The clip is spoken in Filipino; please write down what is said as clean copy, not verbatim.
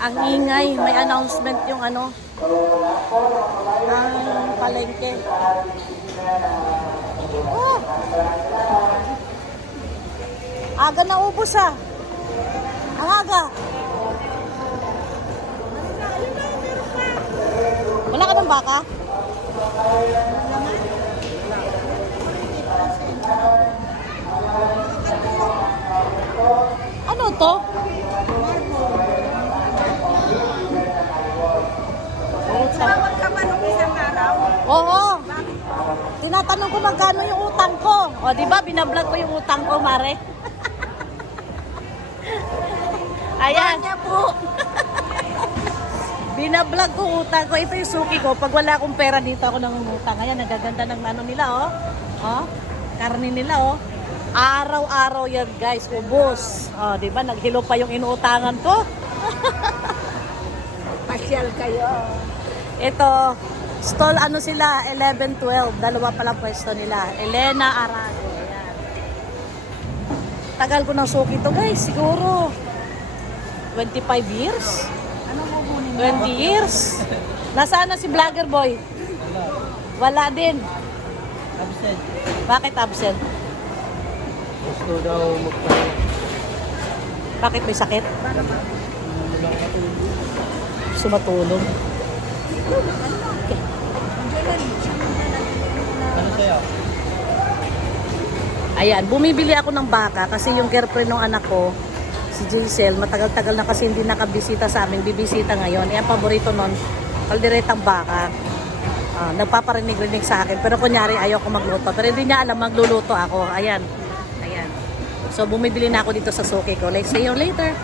Ang ingay, may announcement yung ano, ang palengke. Oh! Aga na ubos ah. Ang aga. Wala ka ng baka? Ano to? Tawag ka ba nung isang araw? Oo. Tinatanong ko magkano yung utang ko. O, di ba? Binablog ko yung utang ko, Mare. Ayan. Kanya po. Binablog ko utang ko. Ito yung suki ko. Pag wala akong pera dito, ako nangungutang. Ayan, nagaganda ng ano nila, oh. Oh, karne nila, oh. Araw-araw yan, guys. Ubos. Oh, di ba? Naghilo pa yung inuutangan ko. Pasyal kayo. Ito, stall ano sila, 11-12. Dalawa palang pwesto nila. Elena Arago. Ayan. Tagal ko ng suki to, guys. Siguro 25 years? Ano mo kunin? 20 years? Nasaan na si Vlogger Boy? Wala din. Absent. Bakit absent? Gusto daw magpahinga. Bakit may sakit? Para ba? Gusto matulog. Ano sa'yo? Ayan, bumibili ako ng baka kasi yung girlfriend ng anak ko, si Jaisel, matagal-tagal na kasi hindi nakabisita sa amin, bibisita ngayon. Yan, paborito nun, kalderetang baka. Nagpaparinig-rinig sa akin, pero kunyari ayaw ko magluto. Pero hindi niya alam, magluluto ako. Ayan. Ayan. So, bumibili na ako dito sa suki ko. Let's see you later.